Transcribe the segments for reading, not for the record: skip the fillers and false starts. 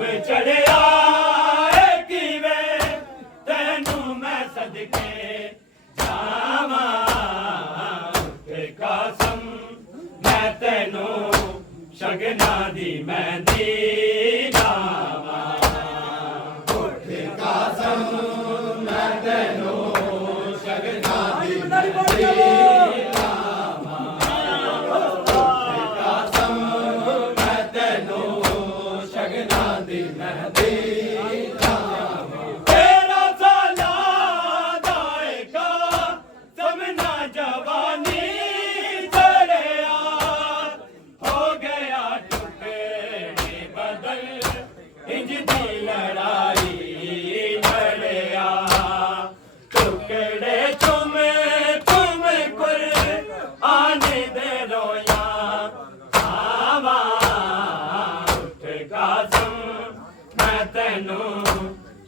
ਚੜਿਆ ਏ ਕਿਵੇਂ ਤੈਨੂੰ ਮੈਂ ਸਦਕੇ ਜਾਵਾਂ ਤੇ ਕਸਮ ਮੈਂ ਤੈਨੂੰ ਸ਼ਗਨਾਂ ਦੀ ਮਹਿੰਦੀ ਲਾਵਾਂ ਉੱਠ ਕਸਮ ਮੈਂ ਤੈਨੂੰ ਸ਼ਗਨਾਂ ਦੀ ਮਹਿੰਦੀ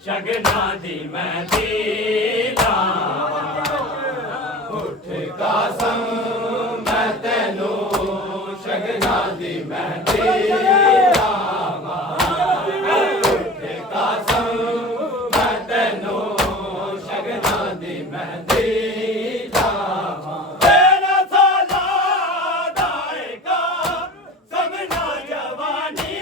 ਸ਼ਗਨਾਂ ਦੀ ਮਹਿੰਦੀ ਲਾਵਾਂ ਉੱਠ ਕਸਮ ਮੈਂ ਤੈਨੂੰ ਸ਼ਗਨਾਂ ਦੀ ਮਹਿੰਦੀ ਲਾਵਾਂ ਉੱਠ ਕਸਮ ਮੈਂ ਤੈਨੂੰ ਸ਼ਗਨਾਂ ਦੀ ਮਹਿੰਦੀ ਲਾਵਾਂ ਤੇਰਾ ਸਾਲਾ ਦਾਇਕਾ ਸਮਨਾ ਜਵਾਨੀ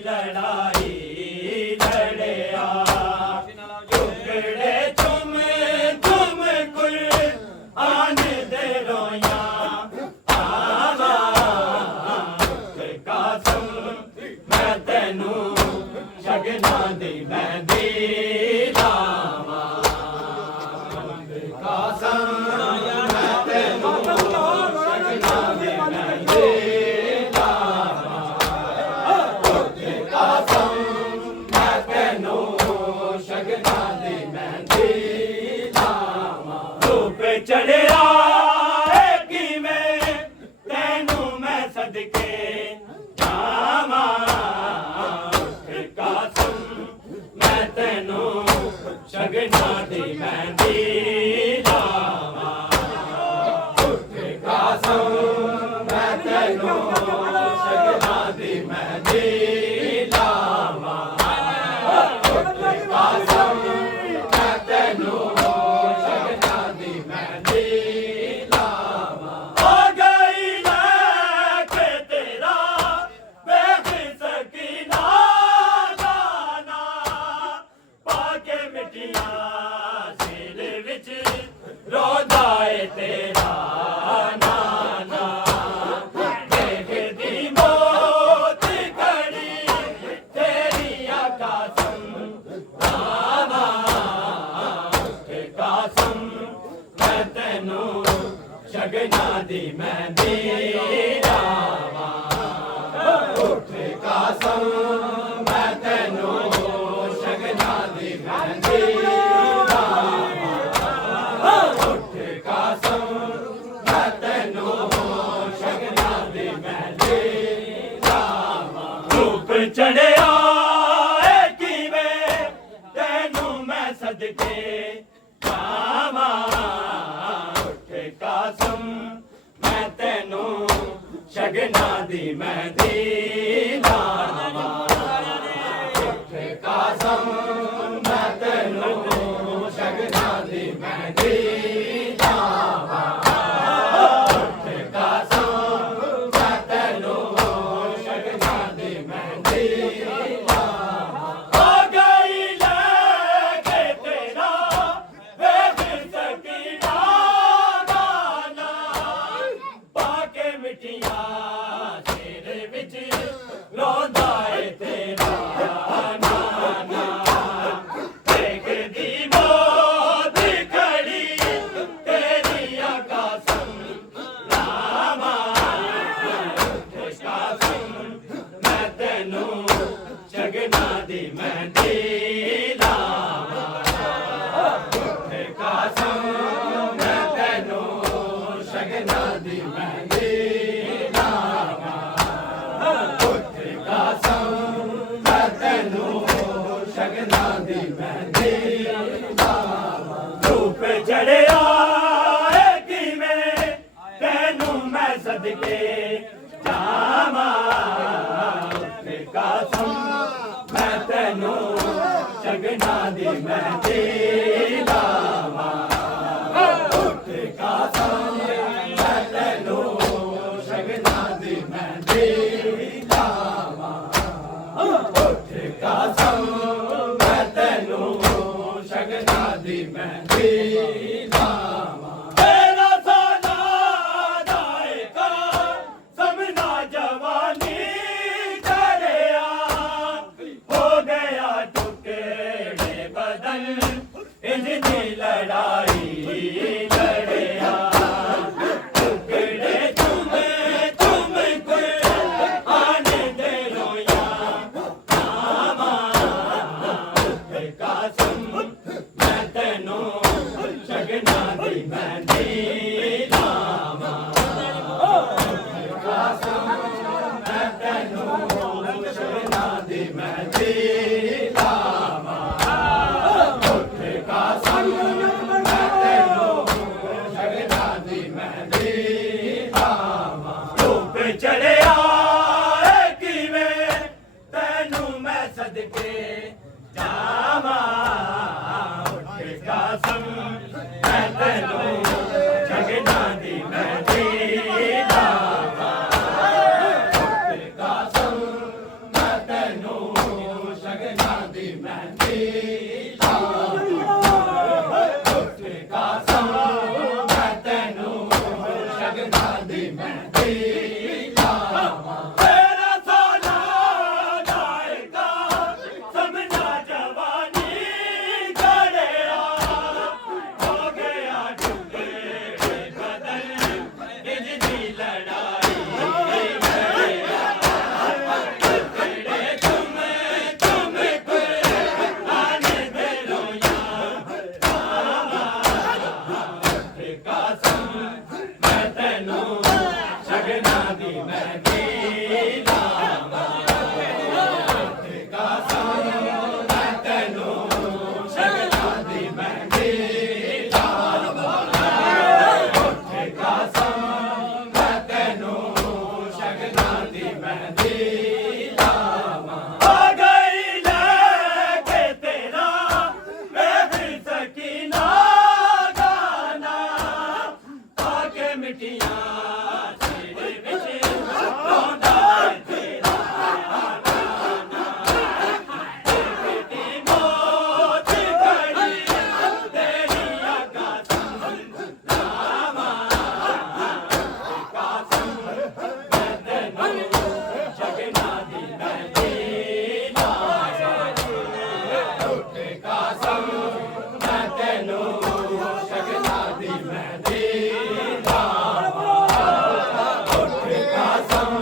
ਲੜਾਈ ਲੜਿਆ ਟੁਕੜੇ ਤੁਮ ਕੁਰਆਨ ਦੇ ਰੋਇਆ ਆਵਾ ਤੇ ਕਸਮ ਮੈਂ ਤੈਨੂੰ ਸ਼ਗਨਾਂ ਦੀ ਮਹਿੰਦੀ ਲਾਵਾਂ ਕਸਮ ਮੈਂ ਤੈਨੂੰ ਸ਼ਗਨਾਂ ਦੀ ਮਹਿੰਦੀ ਚੜਿਆ ਏ ਕਿਵੇਂ ਤੈਨੂੰ ਮੈਂ ਸਦਕੇ ਜਾਵਾਂ ਕਸਮ ਮੈਂ ਤੈਨੂੰ ਸ਼ਗਨਾਂ ਦੀ ਮਹਿੰਦੀ ਲਾਵਾਂ ਕਸਮ ਮੈਂ ਤੈਨੂੰ ਸ਼ਗਨਾਂ ਦੀ ਮਹਿੰਦੀ ਲਾਵਾਂ ਕਸਮ ਮੈਂ ਤੈਨੂੰ ਸ਼ਗਨਾਂ ਦੀ ਮਹਿੰਦੀ ਲਾਵਾਂ ਉੱਠ ਕਸਮ ਮੈਂ ਤੈਨੂੰ ਸ਼ਗਨਾਂ ਦੀ ਮਹਿੰਦੀ ਲਾਵਾਂ ਉੱਠ ਕਸਮ ਮੈਂ ਤੈਨੂੰ ਸ਼ਗਨਾਂ ਦੀ ਮਹਿੰਦੀ ਲਾਵਾਂ ਧੁੱਪ ਚੜਿਆ ਏ ਕਿਵੇਂ ਤੈਨੂੰ ਮੈਂ ਸਦਕੇ ਜਾਵਾਂ ਕਸਮ ਮੈਂ ਤੈਨੂੰ ਸ਼ਗਨਾਂ ਦੀ ਮਹਿੰਦੀ ਲਾਵਾਂ ਉੱਠ ਕਸਮ ਮੈਂ ਤੈਨੂੰ ਸ਼ਗਨਾਂ ਦੀ ਮਹਿੰਦੀ ਲਾਵਾਂ ਉੱਠ ਕਸਮ ਮੈਂ ਤੈਨੂੰ ਸ਼ਗਨਾਂ ਦੀ ਮਹਿੰਦੀ ਲਾਵਾਂ ਆ ਗਈ ਲੈ ਕੇ ਤੇਰਾ ਵੇਖ ਸਕੀਨਾ ਮਿੱਠੀਆਂ ਤੇਰੇ ਵਿੱਚ ਰੋਂਦਾ ਏ ਤੇਰਾ ਨਾਨਾ ਦੇਖਦੀ ਮੌਤ ਖੜੀ ਤੇਰੀ ਕਸਮ ਲਾਵਾਂ ਕਸਮ ਮੈਂ ਤੈਨੂੰ ਸ਼ਗਨਾਂ ਦੀ ਮਹਿੰਦੀ ਲਾਵਾਂ ਕਸਮ ਮੈਂ ਤੈਨੂੰ ਸ਼ਗਨਾਂ ਦੀ ਮਹਿੰਦੀ ਸ਼ਗਨਾਂ ਦੀ ਮਹਿੰਦੀ ਲਾਵਾਂ ਧੁੱਪ ਚੜਿਆ ਏ ਕਿਵੇਂ सदके जावा कासम मैं तेनू शगना दी मेहंदी लावा कासम मैं तेनू शगना दी मेहंदी लावा कासम मैं तेनू शगना दी मेहंदी लावा तेरा सादा दायका समना जवानी चढ़िया हो गया टुकड़े बदन इनकी लड़ाई लड़िया टुकड़े तुम को आने दे रोया कासम मैं तेनू शगना दी मेहंदी लावा कासम मैं तेनू शगना दी मेहंदी लावा कासम मैं तेनू शगना दी मेहंदी लावा धूप चढ़िया किवें तेनू मैं सदके जावा कासम मैं तेनू शगना दी मेहंदी लावा कासम मैं तेनू शगना दी मेहंदी लावा कासम मैं तेनू शगना दी मेहंदी लावा तेरा सोना दायका समझा जवानी चढ़िया हो गया टुकड़े बदन इनकी लड़ाई लड़िया टुकड़े तुम को आने दे रोया कासम मैं तेनू शगना दी मेहंदी लावा कासम मैं तेनू शगना दी मेहंदी लावा कासम मैं तेनू शगना दी मेहंदी लावा आ गई लेके तेरा मैं फिर सकीना गाना आके मिटिया सिर विच रोंदा तेरा बेटी मौत घड़ी तेरी कासम लावा कासम मैं तेनू शगना दी मेहंदी लावा कासम मैं तेनू शगना दी मेहंदी लावा कासम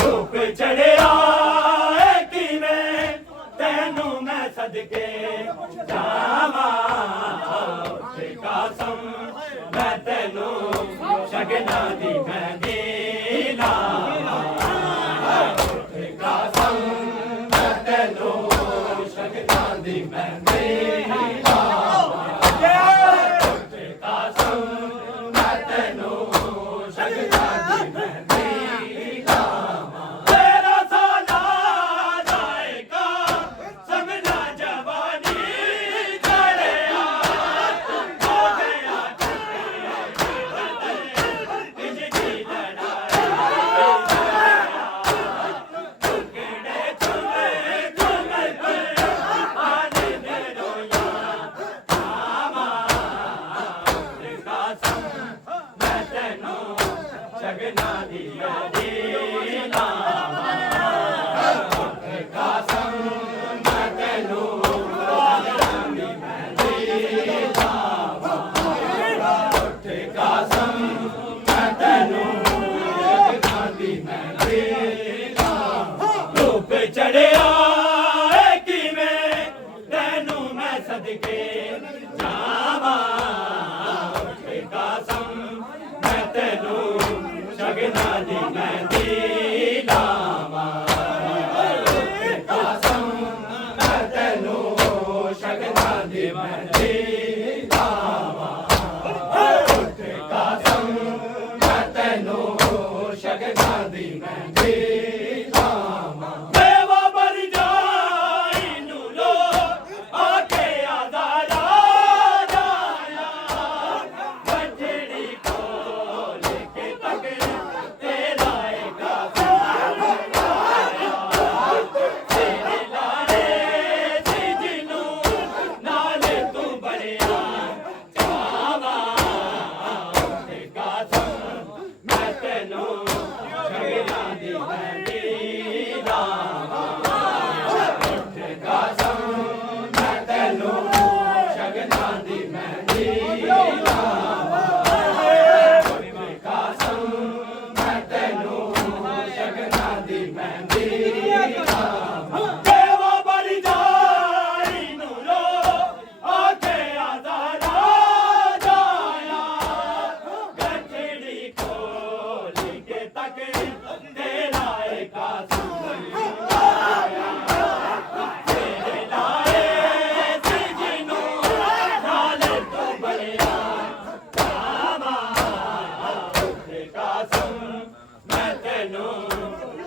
रूप चढ़िया किवें तैनू मैं सदके जावा कसम मैं तैनू शगना दी मेहंदी लावा कसम मैं तैनू शगना दी मेहंदी चढ़िया किवें तैनू मैं सदके जावा कसम मैं तैनू शगना दी मेहंदी लावा कसम मैं तैनू शगना दी मेहंदी लावा कसम मैं तैनू शगना दी मेहंदी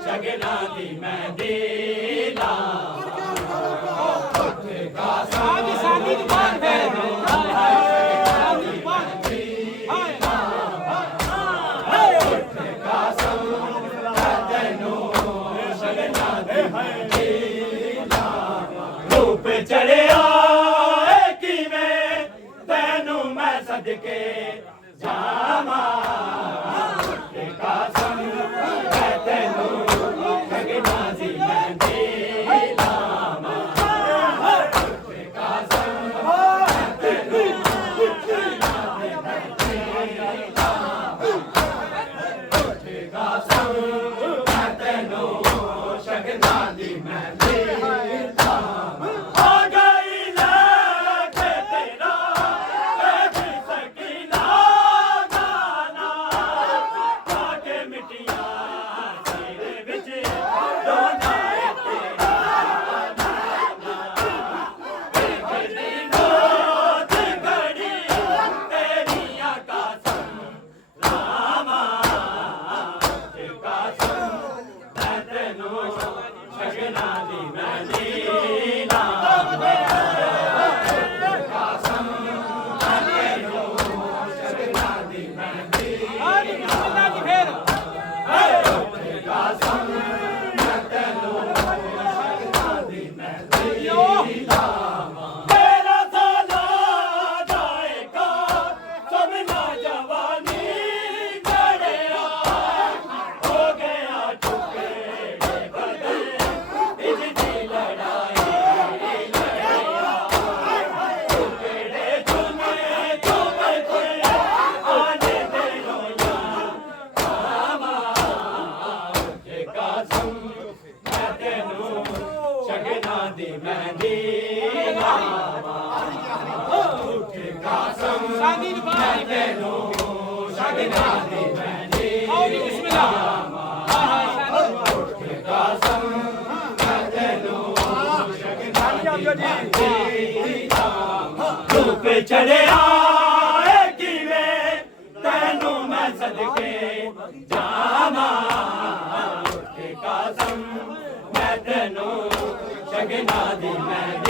शगना दी मेहंदी रूप चढ़िया किवें तैनू मैं सदके जावा कसम मैं तैनू शगना दी मेहंदी लावा कसम मैं तैनू शगना दी मेहंदी लावा कसम मैं तैनू शगना दी मेहंदी कसम ਓਏ ਚੜਿਆ ਏ ਕਿਵੇਂ ਤੈਨੂੰ ਮੈਂ ਸਦਕੇ ਜਾਵਾਂ ਉੱਠ ਕਾਸਮ ਮੈਂ ਤੈਨੂੰ ਸ਼ਗਨਾਂ ਦੀ ਮੈਂ